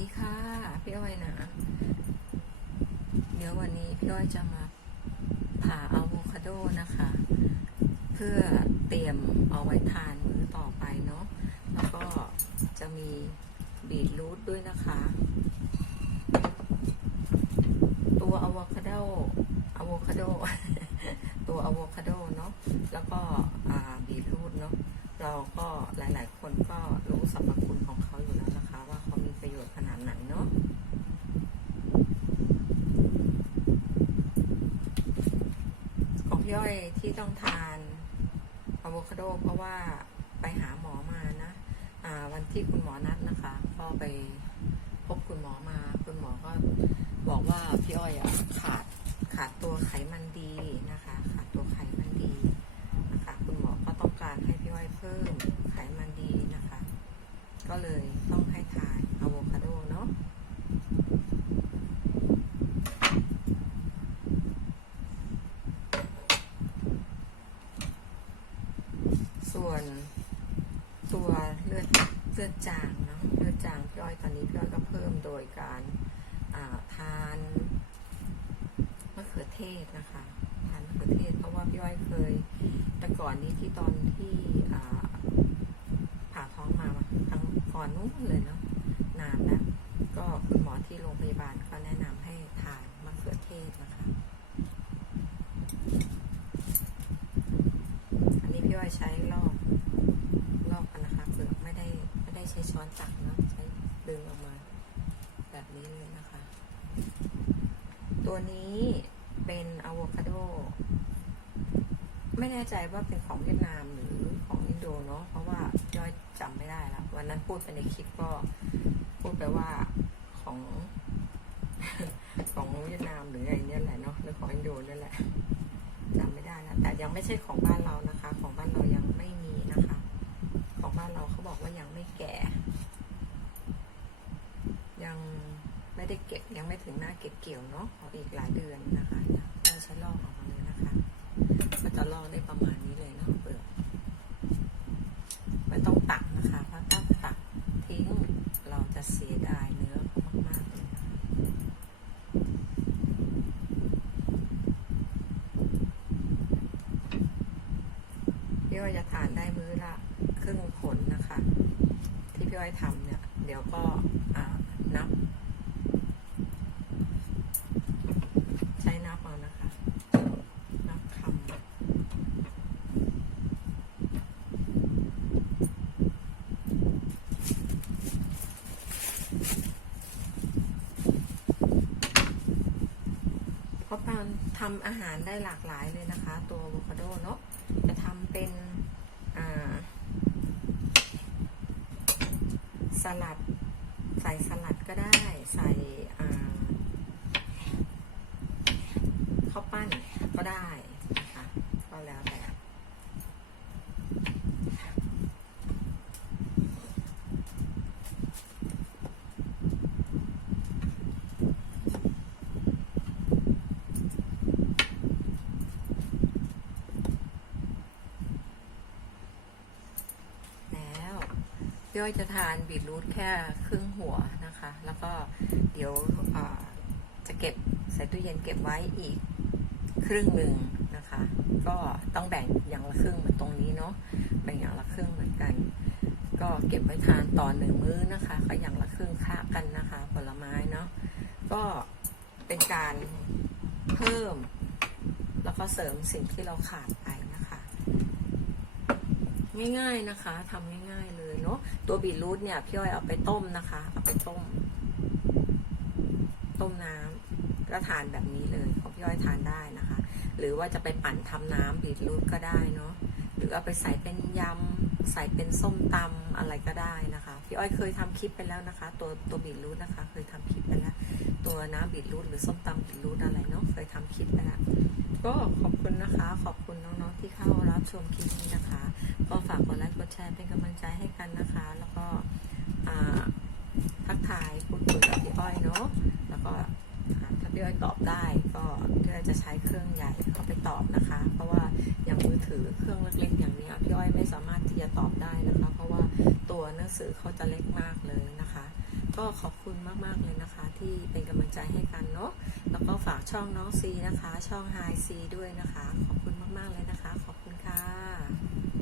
ดีค่ะ พี่อ้อยนะ เดี๋ยววันนี้พี่อ้อยจะมาผ่าอะโวคาโดนะคะ เพื่อเตรียมเอาไว้ทานมื้อต่อไปเนาะแล้วก็จะมีบีทรูทด้วยนะคะ ตัวอะโวคาโดอะโวคาโดตัวอะโวคาโดเนาะแล้วก็บีทรูทเนาะเราก็หลาย ๆ คนก็รู้สรรพคุณของเขา ของพี่ย่อยที่ต้องทานอะโวคาโดเพราะว่าไปหาหมอมานะอ่าวันที่คุณหมอนัดนะคะ ก็ไปพบคุณหมอมา คุณหมอก็บอกว่าพี่อ้อยอะขาดขาดตัวไขมันดีนะคะ ขาดตัวไขมันดีนะคะ คุณหมอก็ต้องการให้พี่อ้อยเพิ่มไขมันดีนะคะ ก็เลยต้องให้ทานอะโวคาโดเนาะ ส่วนตัวเลือดเลื อดจางเนาะเลือดจางพี่อ้อยตอนนี้พี่อ้อยก็เพิ่มโดยการาทานมะเขือเทศนะคะทานมะเขือเทศเพราะว่าพี่อ้อยเคยแต่ก่อนนี้ที่ตอนที่อ่าผ่าท้องมาครั้งก่อนนู้นเลยเนาะนานแล้วก็คุณหมอที่โรงพยาบาลก็แนะนำให้ทานมะเขือเทศนะคะ อันนี้พี่อ้อยใช้ลอกลอกกันนะคะคือไม่ได้ไม่ได้ใช้ช้อนตักเนาะใช้ ดึงออกมา แบบนี้เลยนะคะ ตัวนี้เป็นอะโวคาโด ไม่แน่ใจว่าเป็นของเวียดนามหรือของอินโดเนาะเพราะว่าพี่อ้อยจำไม่ได้ละวันนั้นพูดไปในคลิปก็พูดไปว่าของของเวียดนามหรืออะไรเนี่ยแหละเนาะหรือของอินโดเนี่ยแหละจำไม่ได้แล้วแต่ยังไม่ใช่ของบ้านเรานะคะ ของบ้านเรายังไม่มีนะคะ ของบ้านเราเขาบอกว่ายังไม่แก่ ยังไม่ได้เก็บยังไม่ถึงหน้าเก็บเกี่ยวเนาะขออีกหลายเดือนนะคะก็ใช้ลอกออกมาเลยนะคะ ก็จะลอกได้ประมาณนี้เลยเนาะเปลือกไม่ต้องตักนะคะเพราะถ้าตักทิ้งเราจะเสียดายเนื้อมากๆเลยนะพี่อ้อยจะทานได้มื้อละครึ่งผลนะคะ ที่พี่อ้อยทำเนี่ย เดี๋ยวก็นับ ใช้นับเอานะคะ นับคำเพราะการทำอาหารได้หลากหลายเลยนะคะ ตัวอะโวคาโดเนาะจะทำเป็นอ่าส ลัด ใส่สลัดก็ได้ ใส่อ่าข้าวปั้นก็ได้นะคะก็แล้วแต่ แล้ว พี่อ้อยจะทานบีทรูทแค่ครึ่งหัวนะคะ แล้วก็เดี๋ยวจะเก็บใส่ตู้เย็นเก็บไว้อีกครึ่งหนึ่งนะคะ ก็ต้องแบ่งอย่างละครึ่งเหมือนตรงนี้เนาะแบ่งอย่างละครึ่งเหมือนกัน ก็เก็บไว้ทานต่อหนึ่งมื้อนะคะ ก็อย่างละครึ่งค่ากันนะคะ ผลไม้เนาะก็เป็นการเพิ่ม แล้วก็เสริมสิ่งที่เราขาดไปนะคะ ง่ายๆนะคะทำง่ายๆเลย เนาะตัวบีทรูทเนี่ยพี่อ้อยเอาไปต้มนะคะ เอาไปต้ม ต้มน้ำก็ทานแบบนี้เลยของพี่อ้อยทานได้นะคะ หรือว่าจะไปปั่นทำน้ำบีทรูทก็ได้เนาะหรือเอาไปใส่เป็นยำใส่เป็นส้มตำอะไรก็ได้นะคะพี่อ้อยเคยทำคลิปไปแล้วนะคะ ตัวตัวบีทรูทนะคะ เคยทำคลิปไปแล้ว ตัวน้ำบีทรูทหรือส้มตำบีทรูทอะไรเนาะเคยทำคลิปไปแล้วก็ขอบคุณนะคะ ขอบคุณน้องๆที่เข้ารับชมคลิปนี้นะคะ ก็ฝากกดไลค์กดแชร์เป็นกำลังใจให้กันนะคะ แล้วก็ทักทายพูดคุยกับพี่อ้อยเนาะแล้วก็ถ้าพี่อ้อยตอบได้ก็พี่อ้อยจะใช้เครื่องใหญ่เข้าไปตอบนะคะ เพราะว่าอย่างมือถือเครื่องเล็กๆอย่างเนี้ยพี่อ้อยไม่สามารถที่จะตอบได้นะคะ เพราะว่าตัวหนังสือเขาจะเล็กมากเลยนะคะ ก็ขอบคุณมากๆเลยนะคะ ที่เป็นกำลังใจให้กันเนาะแล้วก็ฝากช่องน้องซีนะคะ ช่องไฮซีด้วยนะคะ ขอบคุณมากๆเลยนะคะ ขอบคุณค่ะ